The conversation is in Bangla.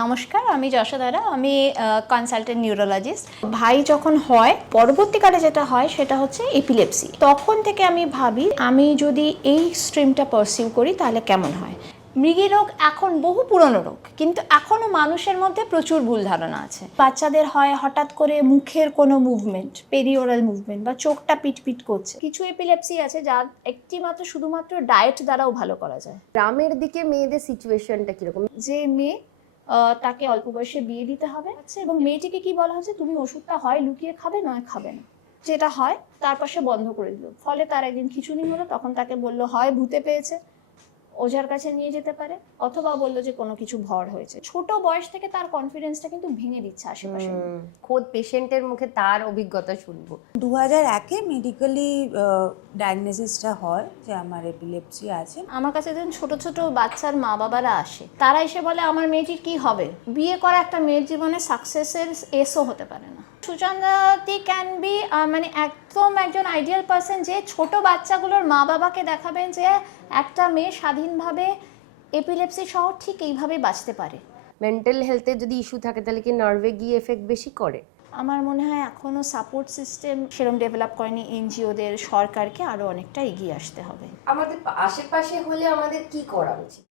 নমস্কার, আমি যশোদারা। আমি কনসালটেন্ট নিউরোলজিস্ট। ভাই যখন হয়, পরবর্তীকালে যেটা হয় সেটা হচ্ছে এপিলেপসি। তখন থেকে আমি ভাবি আমি যদি এই স্ট্রিমটা পারসিউ করি তাহলে কেমন হয়। মৃগী রোগ এখন বহু পুরনো রোগ, কিন্তু এখনও মানুষের মধ্যে প্রচুর ভুল ধারণা আছে। বাচ্চাদের হয় হঠাৎ করে মুখের কোনো মুভমেন্ট, পেরিওরাল মুভমেন্ট, বা চোখটা পিটপিট করছে। কিছু এপিলেপসি আছে যা শুধুমাত্র ডায়েট দ্বারাও ভালো করা যায়। গ্রামের দিকে মেয়েদের সিচুয়েশনটা কিরকম? যে মেয়ে তাকে অল্প বয়সে বিয়ে দিতে হবে এবং মেয়েটিকে কি বলা হচ্ছে, তুমি ওষুধটা হয় লুকিয়ে খাবে নয় খাবে না। যেটা হয় তার পাশে বন্ধ করে দিল। ফলে তার একদিন খিঁচুনি হলো, তখন তাকে বললো হয় ভূতে পেয়েছে, ওঝার কাছে নিয়ে যেতে পারে, অথবা বললো যে কোনো কিছু ভর হয়েছে। ছোট বয়স থেকে তার কনফিডেন্সটা কিন্তু ভেঙে দিচ্ছে আশেপাশে। খোদ পেশেন্টের মুখে তার অভিজ্ঞতা শুনবো। 2001-এ মেডিকেলি ডায়াগনোসিসটা হয় যে আমার এপিলেপসি আছে। আমার কাছে যখন ছোট ছোট বাচ্চার মা বাবারা আসে, তারা এসে বলে আমার মেয়েটির কি হবে। বিয়ে করা একটা মেয়ের জীবনে সাকসেসের এসও হতে পারে না। সুচন্দ্রাদি ক্যান বি মানে একদম একজন আইডিয়াল পার্সন, যে ছোট বাচ্চাগুলোর মা বাবাকে দেখাবেন যে একটা মেয়ে স্বাধীনভাবে এপিলেপসি সহ ঠিক এইভাবে বাঁচতে পারে। মেন্টাল হেলথে যদি ইস্যু থাকে তাহলে কি নার্ভে গিয়ে এফেক্ট বেশি করে? আমার মনে হয় এখনও সাপোর্ট সিস্টেম সেরকম ডেভেলপ করেনি। এনজিওদের, সরকারকে আরও অনেকটা এগিয়ে আসতে হবে। আমাদের আশেপাশে হলে আমাদের কি করা উচিত?